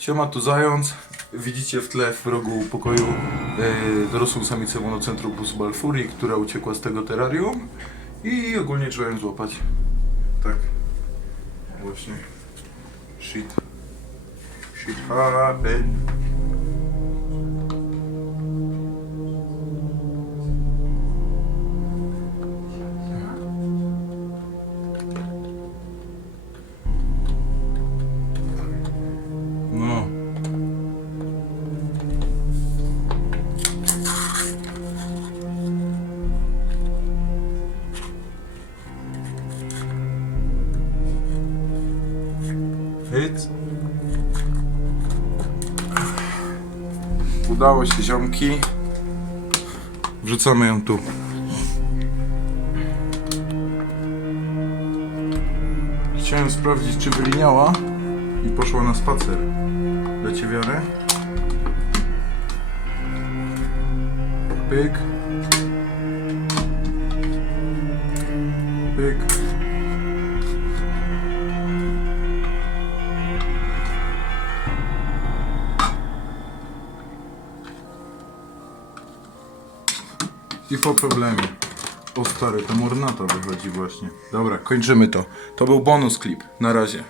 Siema, tu Zając. Widzicie w tle w rogu pokoju e, dorosłą samicę monocentropus balfuri, która uciekła z tego terrarium i ogólnie trzeba ją złapać. Tak. Właśnie. Shit. Shit happen. Hit. Udało się ziomki. Wrzucamy ją tu. Chciałem sprawdzić, czy wyliniała i poszła na spacer. Dacie wiarę? Pyk. Pyk. I po problemie. O stary, to mornata wychodzi właśnie. Dobra, kończymy to. To był bonus klip. Na razie.